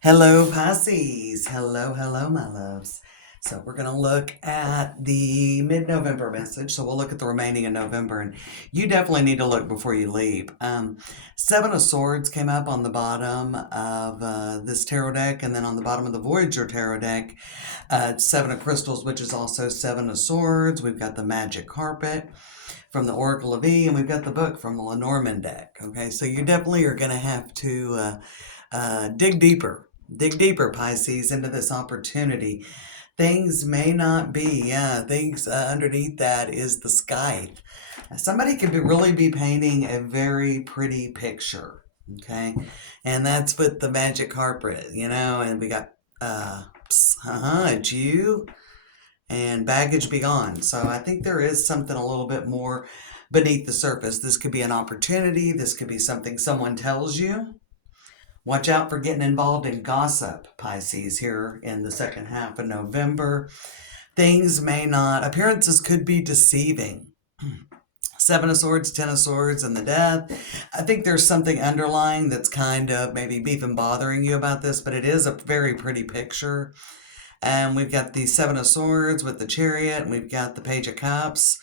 Hello, Pisces. Hello, hello, my loves. So we're going to look at the mid-November message. So we'll look at the remaining of November, and you definitely need to look before you leave. Seven of Swords came up on the bottom of this tarot deck, and then on the bottom of the Voyager tarot deck, Seven of Crystals, which is also Seven of Swords. We've got the Magic Carpet from the Oracle of E, and we've got the book from the Lenormand deck. Okay, so you definitely are going to have to dig deeper. Dig deeper, Pisces, into this opportunity. Things may not be, things underneath that is the sky. Somebody could really be painting a very pretty picture, okay? And that's with the magic carpet, and we got, it's you and baggage be gone. So I think there is something a little bit more beneath the surface. This could be an opportunity. This could be something someone tells you. Watch out for getting involved in gossip, Pisces, here in the second half of November. Things may not, appearances could be deceiving. Seven of Swords, Ten of Swords, and the Death. I think there's something underlying that's kind of maybe even bothering you about this, but it is a very pretty picture. And we've got the Seven of Swords with the Chariot, and we've got the Page of Cups.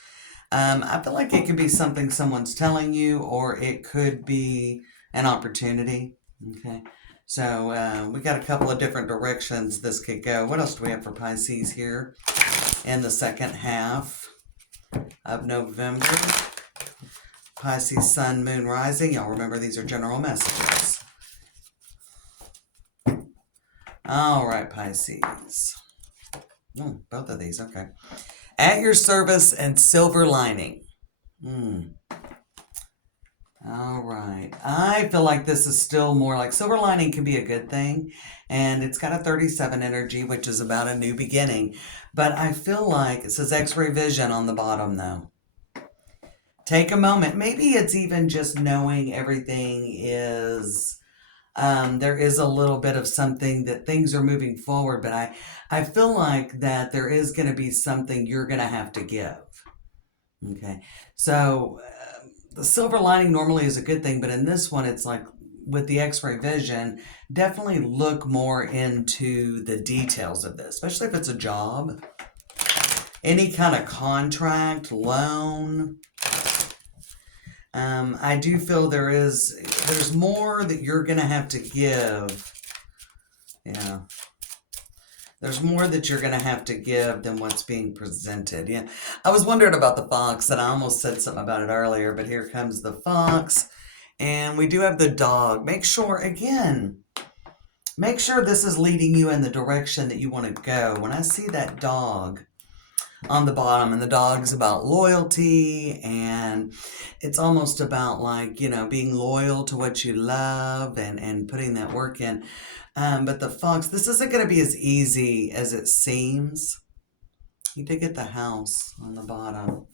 I feel like it could be something someone's telling you, or it could be an opportunity. Okay, so we got a couple of different directions this could go. What else do we have for Pisces here in the second half of November? Pisces, Sun, Moon, Rising. Y'all remember these are general messages. All right, Pisces. Both of these, okay. At your service and silver lining. All right. I feel like this is still more like silver lining can be a good thing. And it's got a 37 energy, which is about a new beginning. But I feel like it says X-ray vision on the bottom, though. Take a moment. Maybe it's even just knowing everything is, there is a little bit of something that things are moving forward. But I feel like that there is going to be something you're going to have to give. Okay. So the silver lining normally is a good thing, but in this one, it's like with the X-ray vision, definitely look more into the details of this, especially if it's a job, any kind of contract, loan. I do feel there's more that you're going to have to give. Yeah. There's more that you're going to have to give than what's being presented. Yeah, I was wondering about the fox, and I almost said something about it earlier, but here comes the fox, and we do have the dog. Make sure this is leading you in the direction that you want to go. When I see that dog on the bottom, and the dog's about loyalty, and it's almost about like, being loyal to what you love and putting that work in. But the fox, this isn't going to be as easy as it seems. You did get the house on the bottom.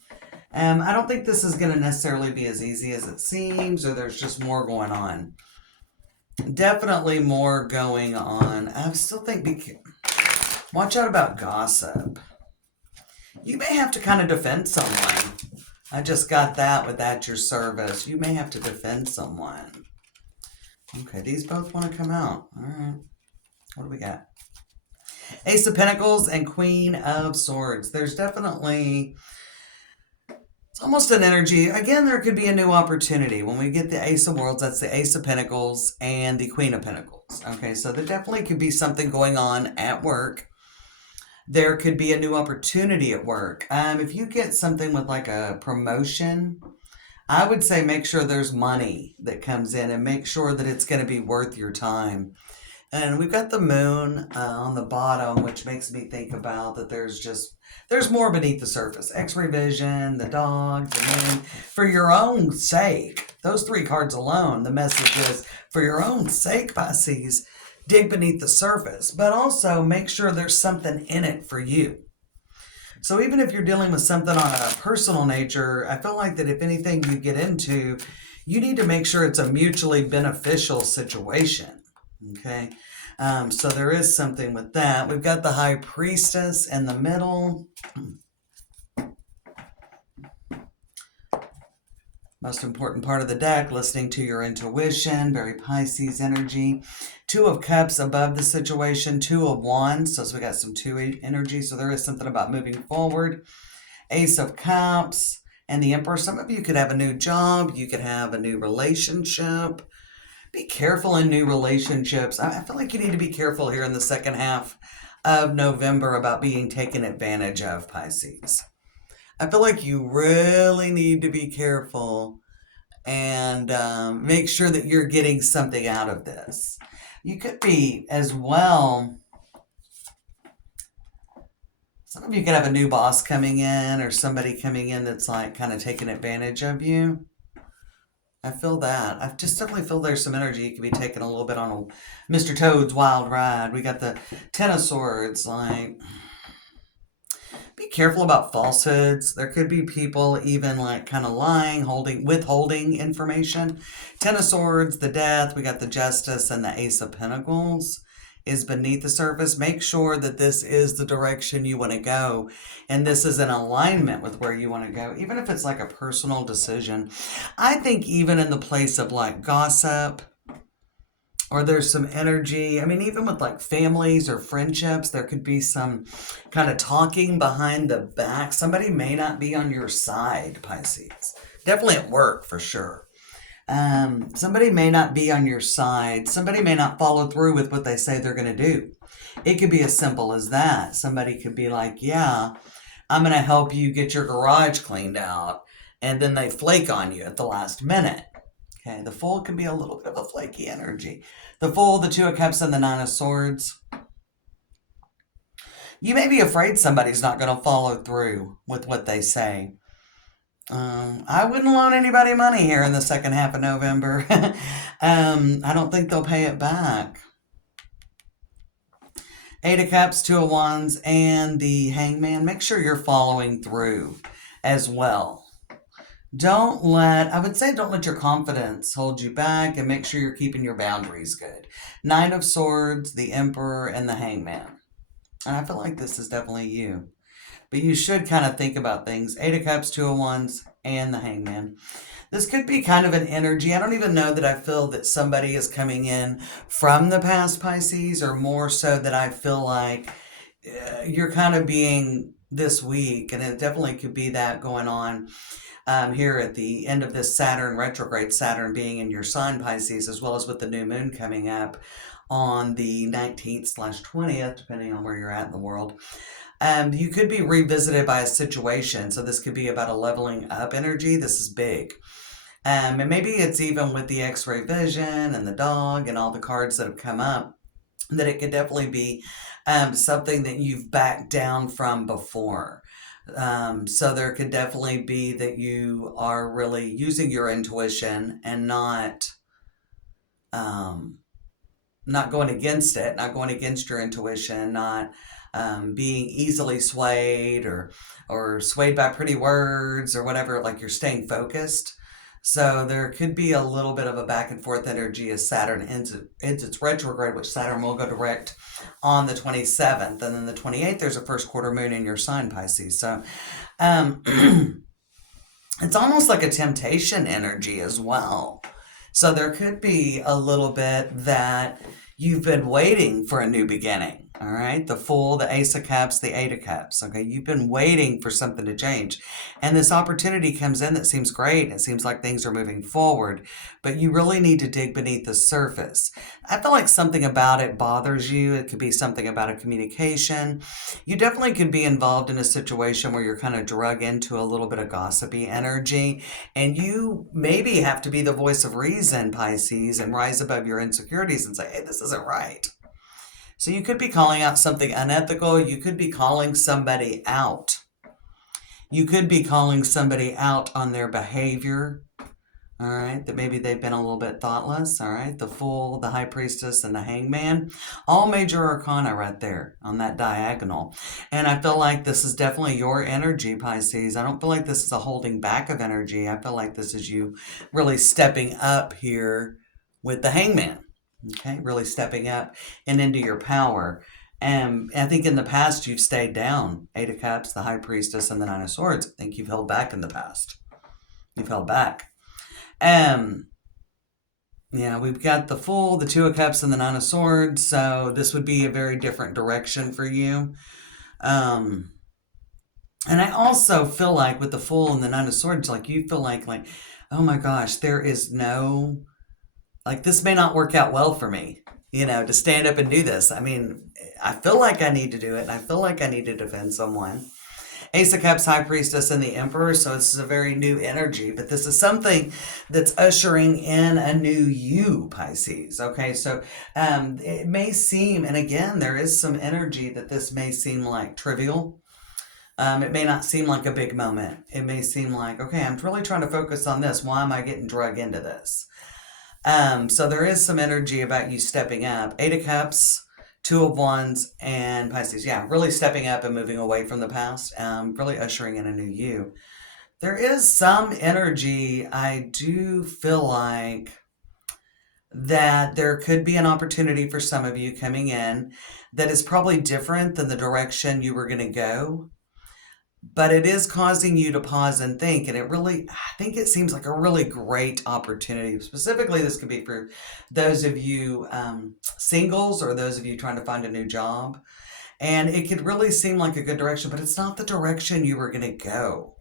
I don't think this is going to necessarily be as easy as it seems, or there's just more going on. Definitely more going on. I still think, watch out about gossip. You may have to kind of defend someone. I just got that with at your service. You may have to defend someone. Okay, these both want to come out. All right. What do we got? Ace of Pentacles and Queen of Swords. There's definitely, it's almost an energy. Again, there could be a new opportunity. When we get the Ace of Worlds, that's the Ace of Pentacles and the Queen of Pentacles. Okay, so there definitely could be something going on at work. There could be a new opportunity at work. If you get something with like a promotion, I would say make sure there's money that comes in and make sure that it's going to be worth your time. And we've got the moon on the bottom, which makes me think about that there's more beneath the surface. X-ray vision, the dog, the moon. For your own sake, those three cards alone, the message is, for your own sake, Pisces, dig beneath the surface. But also make sure there's something in it for you. So even if you're dealing with something on a personal nature, I feel like that if anything you get into, you need to make sure it's a mutually beneficial situation. Okay, so there is something with that. We've got the High Priestess in the middle. Most important part of the deck, listening to your intuition, very Pisces energy. Two of Cups above the situation, Two of Wands. So we got some two energy. So there is something about moving forward. Ace of Cups and the Emperor. Some of you could have a new job. You could have a new relationship. Be careful in new relationships. I feel like you need to be careful here in the second half of November about being taken advantage of, Pisces. I feel like you really need to be careful and make sure that you're getting something out of this. You could be as well, some of you could have a new boss coming in or somebody coming in that's like kind of taking advantage of you. I feel that. I just definitely feel there's some energy. You could be taking a little bit on a Mr. Toad's wild ride. We got the Ten of Swords, like, be careful about falsehoods. There could be people even like kind of lying, withholding information. Ten of Swords, the Death, we got the Justice, and the Ace of Pentacles is beneath the surface. Make sure that this is the direction you want to go and this is in alignment with where you want to go, even if it's like a personal decision. I think even in the place of like gossip, or there's some energy. I mean, even with like families or friendships, there could be some kind of talking behind the back. Somebody may not be on your side, Pisces. Definitely at work for sure. Somebody may not be on your side. Somebody may not follow through with what they say they're going to do. It could be as simple as that. Somebody could be like, yeah, I'm going to help you get your garage cleaned out. And then they flake on you at the last minute. Okay, the Fool can be a little bit of a flaky energy. The Fool, the Two of Cups, and the Nine of Swords. You may be afraid somebody's not going to follow through with what they say. I wouldn't loan anybody money here in the second half of November. I don't think they'll pay it back. Eight of Cups, Two of Wands, and the Hangman. Make sure you're following through as well. Don't let your confidence hold you back, and make sure you're keeping your boundaries good. Nine of Swords, the Emperor, and the Hangman. And I feel like this is definitely you. But you should kind of think about things. Eight of Cups, Two of Wands, and the Hangman. This could be kind of an energy. I don't even know that I feel that somebody is coming in from the past, Pisces, or more so that I feel like you're kind of being this week, and it definitely could be that going on here at the end of this Saturn retrograde, Saturn being in your sign, Pisces, as well as with the new moon coming up on the 19th/20th, depending on where you're at in the world. You could be revisited by a situation. So this could be about a leveling up energy. This is big. And maybe it's even with the X-ray vision and the dog and all the cards that have come up, that it could definitely be something that you've backed down from before. So there could definitely be that you are really using your intuition and not going against it, not going against your intuition, not being easily swayed or swayed by pretty words or whatever, like you're staying focused. So there could be a little bit of a back and forth energy as Saturn ends its retrograde, which Saturn will go direct on the 27th. And then the 28th, there's a first quarter moon in your sign, Pisces. So it's almost like a temptation energy as well. So there could be a little bit that you've been waiting for a new beginning. All right, the Fool, the Ace of Cups, the Eight of Cups. Okay, you've been waiting for something to change. And this opportunity comes in that seems great. It seems like things are moving forward, but you really need to dig beneath the surface. I feel like something about it bothers you. It could be something about a communication. You definitely could be involved in a situation where you're kind of drug into a little bit of gossipy energy, and you maybe have to be the voice of reason, Pisces, and rise above your insecurities and say, hey, this isn't right. So you could be calling out something unethical. You could be calling somebody out. You could be calling somebody out on their behavior. All right, that maybe they've been a little bit thoughtless. All right, the Fool, the High Priestess, and the Hangman. All major arcana right there on that diagonal. And I feel like this is definitely your energy, Pisces. I don't feel like this is a holding back of energy. I feel like this is you really stepping up here with the Hangman. Okay, really stepping up and into your power. And I think in the past you've stayed down. Eight of Cups, the High Priestess, and the Nine of Swords. I think you've held back in the past. You've held back. Um, yeah, we've got the Fool, the Two of Cups, and the Nine of Swords. So this would be a very different direction for you. Um, and I also feel like with the Fool and the Nine of Swords, like you feel like, oh my gosh, there is no, like this may not work out well for me, to stand up and do this. I mean, I feel like I need to do it, and I feel like I need to defend someone. Ace of Cups, High Priestess, and the Emperor. So this is a very new energy, but this is something that's ushering in a new you, Pisces. Okay, so it may seem, and again, there is some energy that this may seem like trivial. It may not seem like a big moment. It may seem like, okay, I'm really trying to focus on this. Why am I getting drug into this? So there is some energy about you stepping up. Eight of Cups, Two of Wands, and Pisces. Yeah, really stepping up and moving away from the past. Really ushering in a new you. There is some energy, I do feel like, that there could be an opportunity for some of you coming in that is probably different than the direction you were going to go, but it is causing you to pause and think. And I think it seems like a really great opportunity. Specifically, this could be for those of you singles or those of you trying to find a new job. And it could really seem like a good direction, but it's not the direction you were going to go.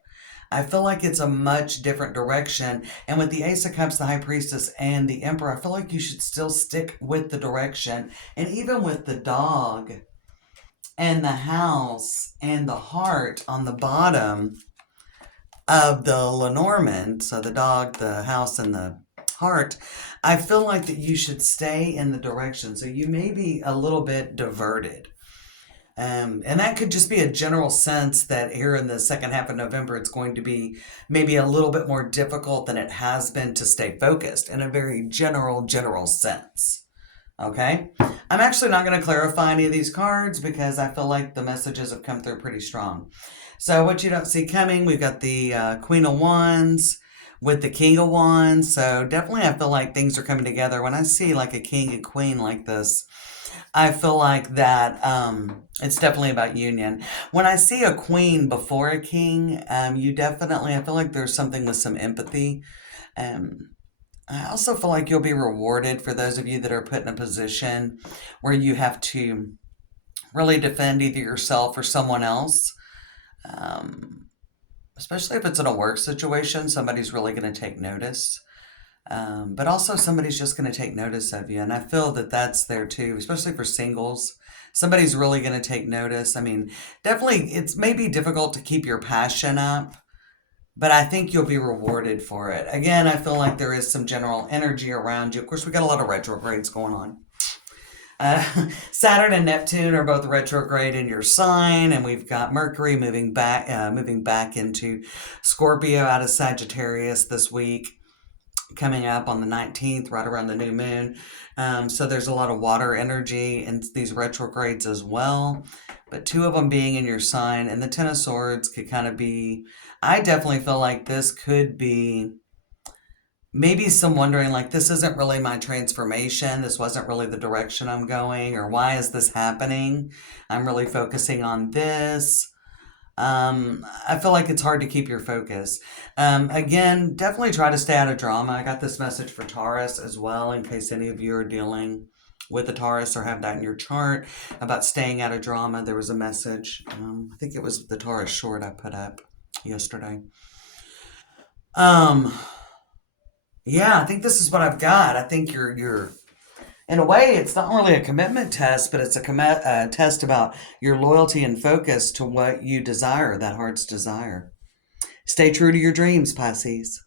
I feel like it's a much different direction. And with the Ace of Cups, the High Priestess, and the Emperor, I feel like you should still stick with the direction. And even with the dog and the house and the heart on the bottom of the Lenormand, so the dog, the house, and the heart, I feel like that you should stay in the direction. So you may be a little bit diverted. And that could just be a general sense that here in the second half of November, it's going to be maybe a little bit more difficult than it has been to stay focused in a very general sense. Okay? I'm actually not going to clarify any of these cards because I feel like the messages have come through pretty strong. So what you don't see coming, we've got the Queen of Wands with the King of Wands. So definitely I feel like things are coming together. When I see like a king and queen like this, I feel like that it's definitely about union. When I see a queen before a king, I feel like there's something with some empathy. Um, I also feel like you'll be rewarded for those of you that are put in a position where you have to really defend either yourself or someone else. Um, Especially if it's in a work situation, somebody's really going to take notice. But also somebody's just going to take notice of you. And I feel that that's there too, especially for singles. Somebody's really going to take notice. I mean, definitely it's maybe difficult to keep your passion up, but I think you'll be rewarded for it. Again, I feel like there is some general energy around you. Of course, we got a lot of retrogrades going on. Saturn and Neptune are both retrograde in your sign, and we've got Mercury moving back into Scorpio out of Sagittarius this week, coming up on the 19th, right around the new moon. So there's a lot of water energy in these retrogrades as well. But two of them being in your sign, and the Ten of Swords could kind of be, I definitely feel like this could be maybe some wondering like, this isn't really my transformation. This wasn't really the direction I'm going, or why is this happening? I'm really focusing on this. I feel like it's hard to keep your focus. Again, definitely try to stay out of drama. I got this message for Taurus as well, in case any of you are dealing with a Taurus or have that in your chart about staying out of drama. There was a message. I think it was the Taurus short I put up yesterday. Yeah, I think this is what I've got. I think you're in a way, it's not really a commitment test, but it's a test about your loyalty and focus to what you desire, that heart's desire. Stay true to your dreams, Pisces.